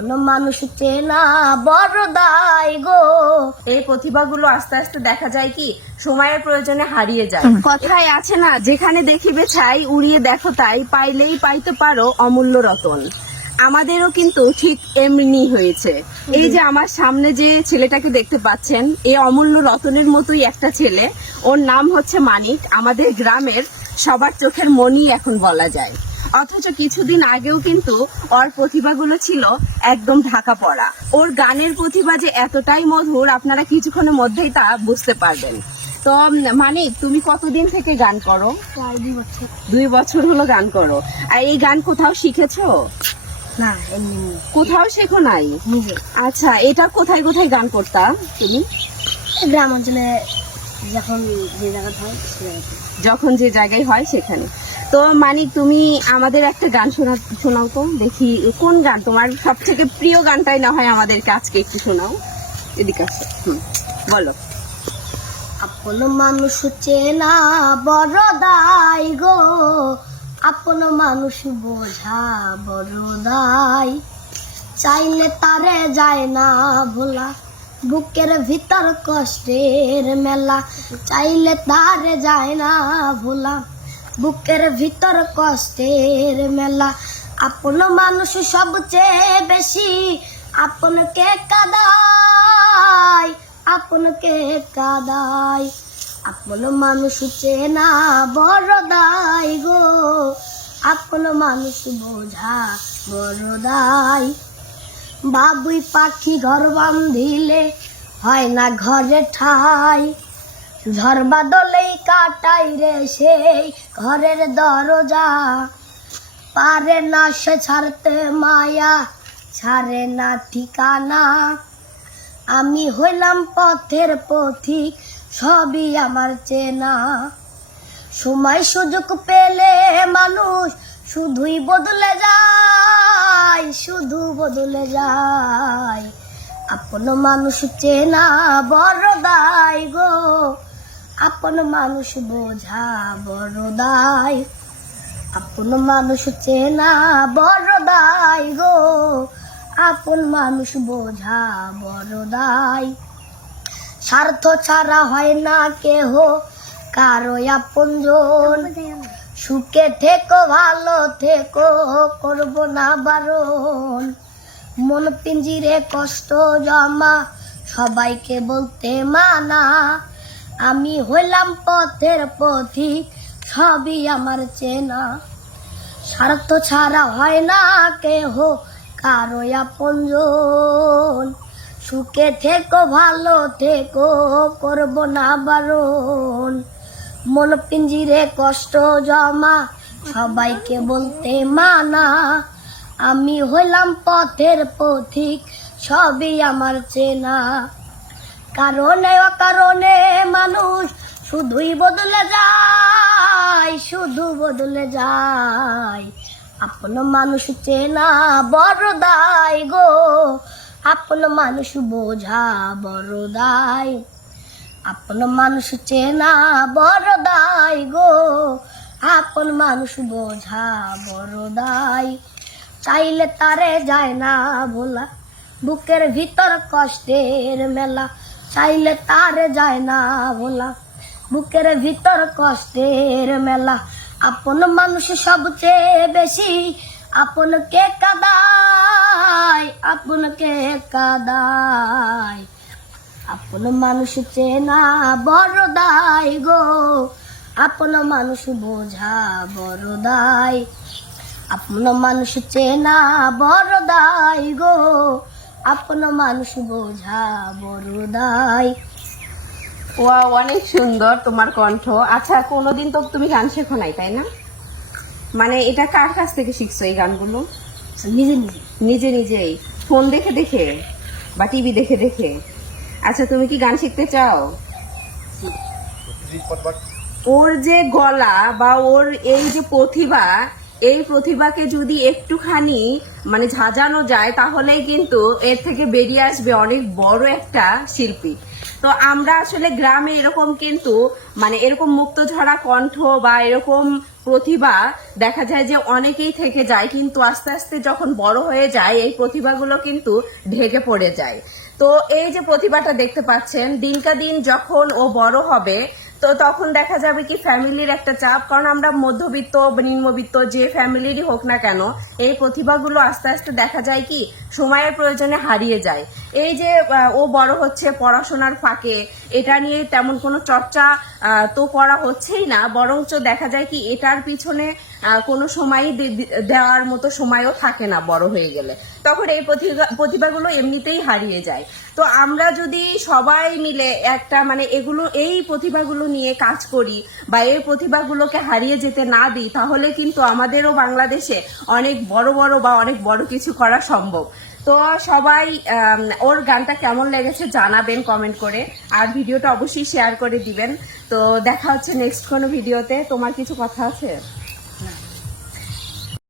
আপন মানুষ চেনা বড় দায় গো। এই প্রতিভাগুলো আস্তে আস্তে দেখা যায় কি সময়ের প্রয়োজনে হারিয়ে যায়। কথায় আছে না যেখানে দেখিবে ছাই উড়িয়ে দেখো তাই পাইলেই পাইতে পারো অমূল্য রতন। আমাদেরও কিন্তু ঠিক এমনি হয়েছে। এই যে আমার সামনে যে ছেলেটাকে দেখতে পাচ্ছেন এই অমূল্য রতনের মতোই একটা ছেলে। ওর নাম হচ্ছে মানিক আমাদের গ্রামের সবার চোখের মনি এখন বলা যায়। অথচ কিছুদিন আগেও কিন্তু ওর প্রতিভাগুলো ছিল একদম ঢাকা পড়া। ওর গানের প্রতিভা যে এতটাই মধুর আপনারা কিছুক্ষণের মধ্যেই তা বুঝতে পারবেন। তো মানে তুমি কতদিন থেকে গান করো? দুই বছর। হলো গান করো। আর এই গান কোথাও শিখেছো? না। কোথাও শেখো নাই? আচ্ছা এটা কোথায় কোথায় গান করতা তুমি? গ্রাম অঞ্চলে যখন যে জায়গা হয় যখন যে জায়গায় হয় সেখানে। তো মানিক, তুমি আমাদের একটা গান শোনা, শোনাও তো। দেখি কোন গান? তোমার সব থেকে প্রিয় গানটাই না হয় আমাদেরকে আজকে একটু শোনাও। এদিকে আছে বলো। আপন মানুষ চেনা বড় দায় গো। আপন মানুষ বোঝা বড় দায়। চাইলে তারে যায় না ভোলা। বুকের ভিতর কষ্টের মেলা। চাইলে তারে যায় না ভোলা। বুকের ভিতর কষ্টের মেলা। আপন মানুষ সবচেয়ে বেশি আপনকে কাদায় আপনকে কাদায়। আপন মানুষ চেনা বড় দায় গো, আপন মানুষ বোঝা বড় দায়। বাবুই পাখি ঘর বান্ধিলে হয় না ঘরে ঠাই। ঝড় বাদলেই কাটাই রে সেই ঘরের দরজা। পারে না সে ছাড়তে মায়া, ছাড়ে না ঠিকানা। আমি হইলাম পথের পথিক, সবই আমার চেনা। সময় সুযোগ পেলে মানুষ শুধুই বদলে যায়, শুধু বদলে যায়। আপন মানুষ চেনা বড় দায় গো। আপন মানুষ বোঝা বড় দায়। আপন মানুষ চেনা বড় দায় গো। আপন মানুষ বোঝা বড় দায়। স্বার্থ ছাড়া হয় না কেহ, কারও আপন আপনজন। সুখে থেকো, ভালো থেকো, করব না বারণ। মন পিঞ্জিরে কষ্ট জমা, সবাইকে বলতে মানা। আমি হইলাম পথের পথিক সবই আমার চেনা। স্বার্থ ছাড়া হয় না কেহ কারও আপনজন। সুখে থেকো, ভালো থেকো, করব না বারণ। মন পিঞ্জিরে কষ্ট জমা, সবাইকে বলতে মানা। আমি হইলাম পথের পথিক, সবই আমার চেনা। কারণে অকারণে মানুষ শুধুই বদলে যায়, শুধু বদলে যায়। আপন মানুষ চেনা বড় দায় গো, আপন মানুষ বোঝা বড় দায়। আপন মানুষ চেনা বড় দায় গো, আপন মানুষ বোঝা বড় দায়। চাইলে তারে যায় না ভোলা, বুকের ভিতর কষ্টের মেলা। চাইলে তারে যায় না ভোলা। বুকের ভিতর কষ্টের মেলা। আপন মানুষ সবচেয়ে বেশি। আপনকে কাদায়? আপনকে কাদায়? আপন মানুষ চেনা বড় দায় গো। আপন মানুষ বোঝা বড় দায়। আপন মানুষ চেনা বড় দায় গো। আপন মানুষ বোঝা বড় দায়। ওয়া অনেক সুন্দর তোমার কণ্ঠ। আচ্ছা কোনোদিন তো তুমি গান শেখো নাই তাই না? মানে এটা কার কাছ থেকে শিখছো এই গানগুলো? নিজে নিজে। নিজে নিজেই। ফোন দেখে দেখে বা টিভি দেখে দেখে। আচ্ছা তুমি কি গান শিখতে চাও? ওর যে গলা বা ওর এই যে প্রতিভা এই প্রতিভাকে যদি একটুখানি মানে ঝাঁঝানো যায় তাহলেই কিন্তু এর থেকে বেরিয়ে আসবে অনেক বড় একটা শিল্পী। তো আমরা আসলে গ্রামে এরকম কিন্তু মানে এরকম মুক্তঝরা কণ্ঠ বা এরকম প্রতিভা দেখা যায় যে অনেকেই থেকে যায়, কিন্তু আস্তে আস্তে যখন বড় হয়ে যায়, এই প্রতিভাগুলো কিন্তু ঢেকে পড়ে যায়। তো এই যে প্রতিভাটা দেখতে পাচ্ছেন দিনকা দিন যখন ও বড় হবে তো তখন দেখা যাবে কি ফ্যামিলির একটা চাপ, কারণ আমরা মধ্যবিত্ত, নিম্নবিত্ত, যে ফ্যামিলিরই হোক না কেন, এই প্রতিভাগুলো আস্তে আস্তে দেখা যায় কি, সময়ের প্রয়োজনে হারিয়ে যায়। এই যে ও বড় হচ্ছে পড়াশোনার ফাঁকে, এটা নিয়ে তেমন কোনো চর্চা তো করা হচ্ছেই না, বরঞ্চ দেখা যায় কি এটার পিছনে কোনো দে- দেওয়ার মতো সময়ও থাকে না বড় হয়ে গেলে। তখন এই প্রতিভা, প্রতিভাগুলো এমনিতেই হারিয়ে যায়। তো আমরা যদি সবাই মিলে একটা মানে এগুলো, এই প্রতিভাগুলো নিয়ে কাজ করি বা এই প্রতিভাগুলোকে হারিয়ে যেতে না দিই, তাহলে কিন্তু আমাদেরও বাংলাদেশে অনেক বড় বড় বা অনেক বড় কিছু করা সম্ভব। তো সবাই ওর গানটা কেমন লেগেছে জানাবেন কমেন্ট করে। আর ভিডিওটা অবশ্যই শেয়ার করে দিবেন। তো দেখা হচ্ছে নেক্সট কোনো ভিডিওতে তোমার কিছু কথা আছে?